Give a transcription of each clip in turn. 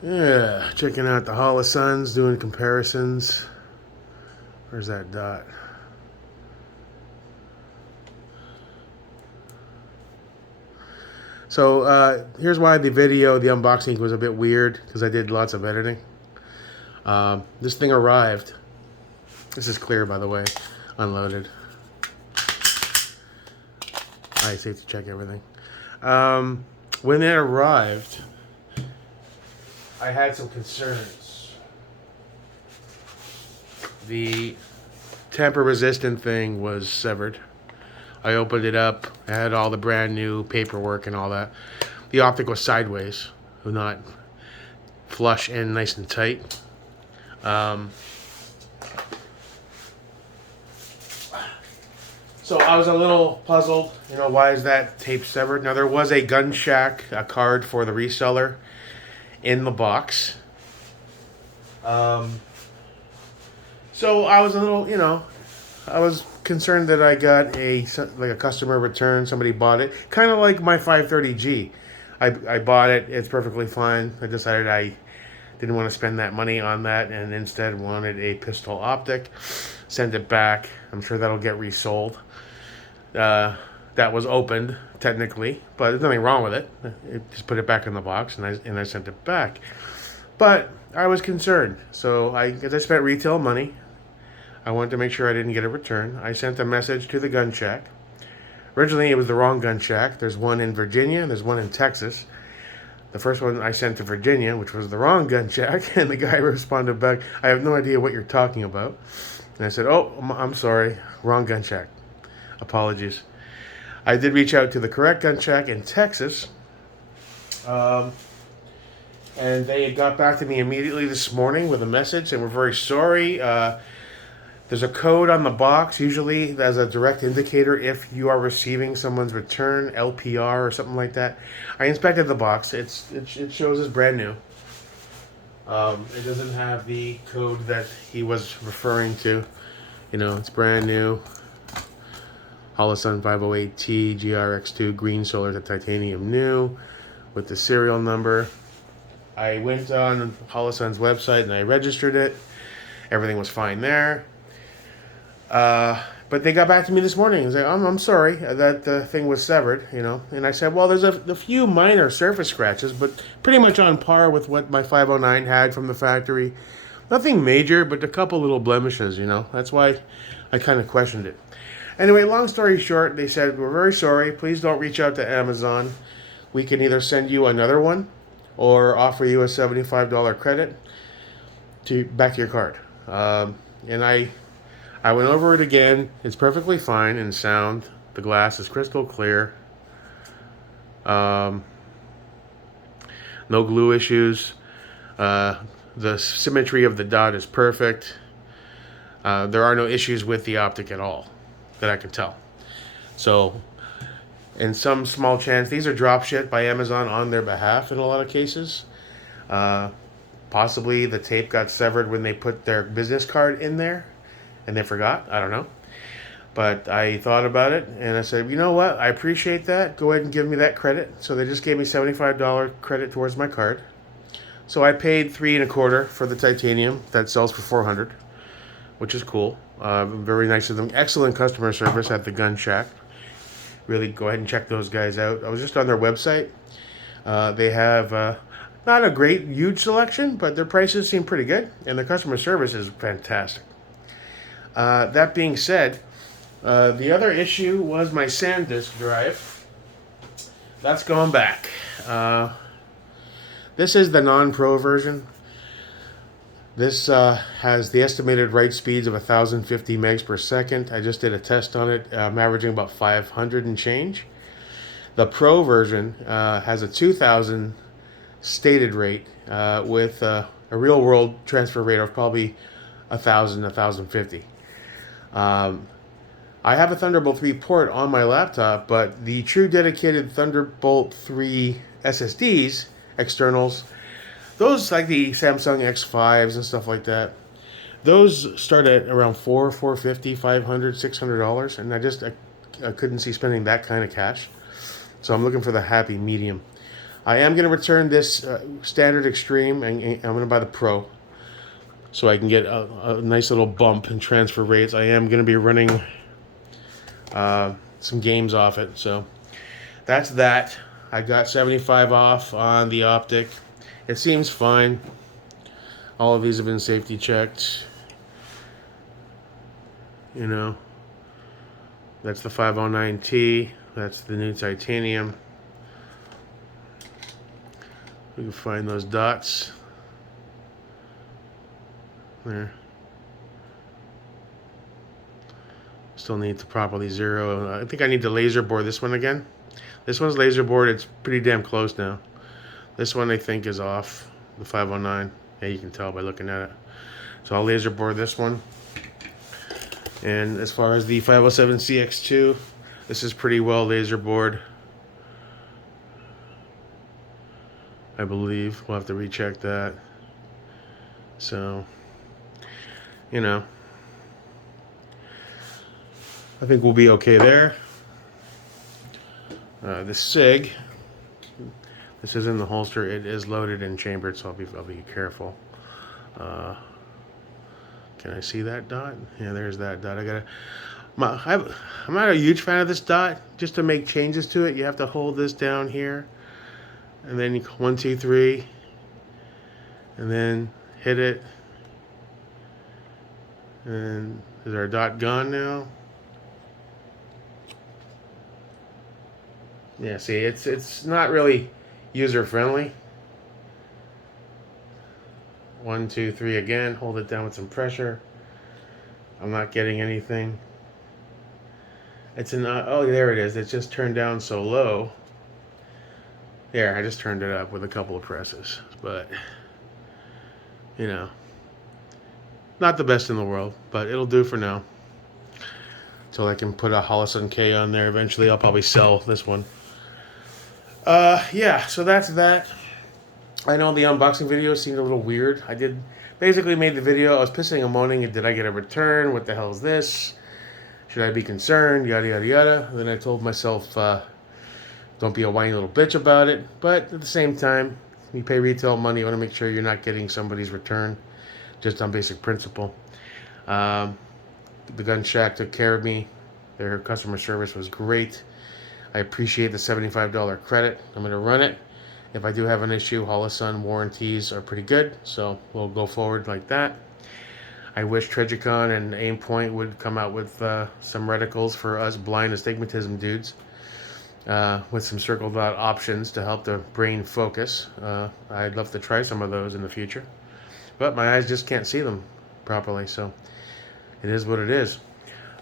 Yeah, checking out the Holosuns, doing comparisons. Where's that dot? So here's why the video, the unboxing was a bit weird, because I did lots of editing. This thing arrived. This is clear, by the way, unloaded. I safe to check everything. When it arrived, I had some concerns. The tamper-resistant thing was severed. I opened it up. I had all the brand new paperwork and all that. The optic was sideways, not flush and nice and tight. So I was a little puzzled. Why is that tape severed? Now, there was a Gun Shack, a card for the reseller in the box. So I was a little, I was concerned that I got a customer return. Somebody bought it, kind of like my 530G. I bought it. It's perfectly fine. I decided I didn't want to spend that money on that, and instead wanted a pistol optic. Sent it back. I'm sure that'll get resold. That was opened technically, but there's nothing wrong with it. Just put it back in the box, and I sent it back. But I was concerned, so because I spent retail money, I wanted to make sure I didn't get a return. I sent a message to the Gun Shack. Originally, it was the wrong Gun Shack. There's one in Virginia. There's one in Texas. The first one I sent to Virginia, which was the wrong Gun Shack, and the guy responded back, "I have no idea what you're talking about." And I said, "Oh, I'm sorry, wrong Gun Shack. Apologies." I did reach out to the correct Gun Shack in Texas, and they got back to me immediately this morning with a message, and we're very sorry. There's a code on the box, usually as a direct indicator if you are receiving someone's return, LPR or something like that. I inspected the box. It shows as brand new. It doesn't have the code that he was referring to. It's brand new. Holosun 508T GRX2 green solar to titanium new with the serial number. I went on Holosun's website and I registered it. Everything was fine there. But they got back to me this morning and said, I'm sorry that the thing was severed, And I said, well, there's a few minor surface scratches, but pretty much on par with what my 509 had from the factory. Nothing major, but a couple little blemishes, That's why I kind of questioned it. Anyway, long story short, they said, we're very sorry. Please don't reach out to Amazon. We can either send you another one or offer you a $75 credit to back your card. And I went over it again. It's perfectly fine and sound. The glass is crystal clear. No glue issues. The symmetry of the dot is perfect. There are no issues with the optic at all that I can tell. So, in some small chance, these are drop shit by Amazon on their behalf in a lot of cases. Possibly the tape got severed when they put their business card in there and they forgot. I don't know. But I thought about it and I said, you know what? I appreciate that. Go ahead and give me that credit. So they just gave me $75 credit towards my card. So I paid $3.25 for the titanium that sells for $400, which is cool. Very nice of them. Excellent customer service at the Gun Shack. Really go ahead and check those guys out. I was just on their website. They have not a great, huge selection, but their prices seem pretty good, and their customer service is fantastic. That being said, the other issue was my Sandisk drive. That's going back. This is the non-pro version. This has the estimated write speeds of 1,050 megs per second. I just did a test on it. I'm averaging about 500 and change. The Pro version has a 2,000 stated rate with a real-world transfer rate of probably 1,000, 1,050. I have a Thunderbolt 3 port on my laptop, but the true dedicated Thunderbolt 3 SSDs, externals, those like the Samsung X5s and stuff like that, those start at around $450, $500, $600, and I couldn't see spending that kind of cash. So I'm looking for the happy medium. I am going to return this standard extreme, and I'm going to buy the Pro, so I can get a nice little bump in transfer rates. I am going to be running some games off it, so that's that. I got 75 off on the optic. It seems fine. All of these have been safety checked. You know, that's the 509T. That's the new titanium. We can find those dots there. Still need to properly zero. I think I need to laser bore this one again. This one's laser bored. It's pretty damn close now. This one I think is off, the 509. Yeah, you can tell by looking at it. So I'll laser bore this one. And as far as the 507CX2, this is pretty well laser bored, I believe. We'll have to recheck that. So, you know, I think we'll be okay there. The SIG, this is in the holster. It is loaded and chambered, so I'll be careful. Can I see that dot? Yeah, there's that dot. I'm not a huge fan of this dot. Just to make changes to it, you have to hold this down here, and then 1, 2, 3, and then hit it. And is our dot gone now? Yeah, see, it's not really user friendly. 1, 2, 3 again. Hold it down with some pressure. I'm not getting anything. It's an oh, there it is. It's just turned down so low. There, I just turned it up with a couple of presses, but you know, not the best in the world, but it'll do for now. Till I can put a Holosun K on there. Eventually, I'll probably sell this one. Yeah, so that's that. I know the unboxing video seemed a little weird. I basically made the video. I was pissing and moaning. Did I get a return? What the hell is this? Should I be concerned? Yada, yada, yada. And then I told myself, don't be a whiny little bitch about it. But at the same time, you pay retail money. You want to make sure you're not getting somebody's return, just on basic principle. The Gun Shack took care of me. Their customer service was great. I appreciate the $75 credit. I'm going to run it. If I do have an issue, Holosun warranties are pretty good, so we'll go forward like that. I wish Tregicon and Aimpoint would come out with some reticles for us blind astigmatism dudes, with some circle dot options to help the brain focus. I'd love to try some of those in the future, but my eyes just can't see them properly, so it is what it is.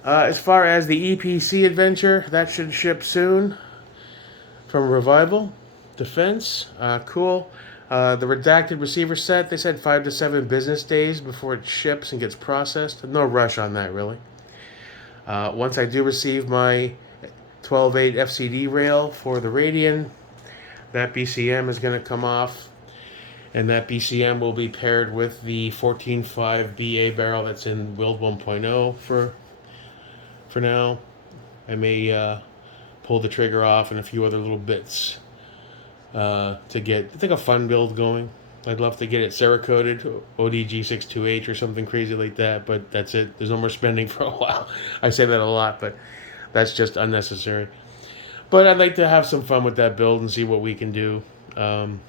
As far as the EPC Adventure, that should ship soon from Revival Defense. Cool. The redacted receiver set, they said 5 to 7 business days before it ships and gets processed. No rush on that, really. Once I do receive my 12.8 FCD rail for the Radian, that BCM is going to come off, and that BCM will be paired with the 14.5 BA barrel that's in Build 1.0 for now. I may pull the trigger off and a few other little bits to get, I think, a fun build going. I'd love to get it Cerakoted, ODG62H or something crazy like that, but that's it. There's no more spending for a while. I say that a lot, but that's just unnecessary. But I'd like to have some fun with that build and see what we can do. And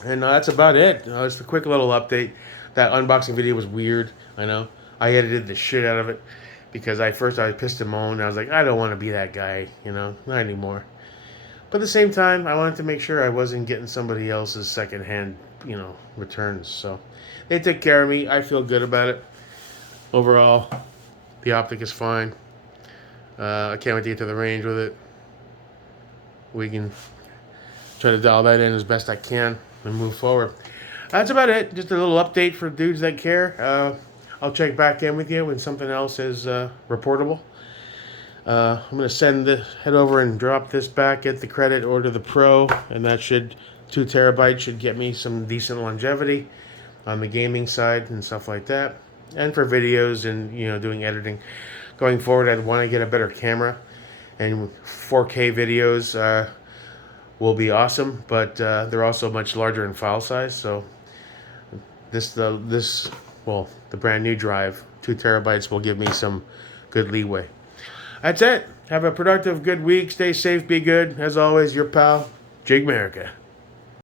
that's about it. It's a quick little update. That unboxing video was weird, I know. I edited the shit out of it because I pissed and moaned. I was like, I don't want to be that guy, not anymore. But at the same time, I wanted to make sure I wasn't getting somebody else's secondhand, returns. So they took care of me. I feel good about it. Overall, the optic is fine. I can't wait to get to the range with it. We can try to dial that in as best I can and move forward. That's about it. Just a little update for dudes that care. I'll check back in with you when something else is reportable. I'm going to head over and drop this back, get the credit, order the Pro, and that 2 terabytes should get me some decent longevity on the gaming side and stuff like that. And for videos and, doing editing. Going forward, I'd want to get a better camera and 4K videos. will be awesome, but they're also much larger in file size. So the brand new drive, 2 terabytes, will give me some good leeway. That's it. Have a productive, good week. Stay safe, be good. As always, your pal, Jig America.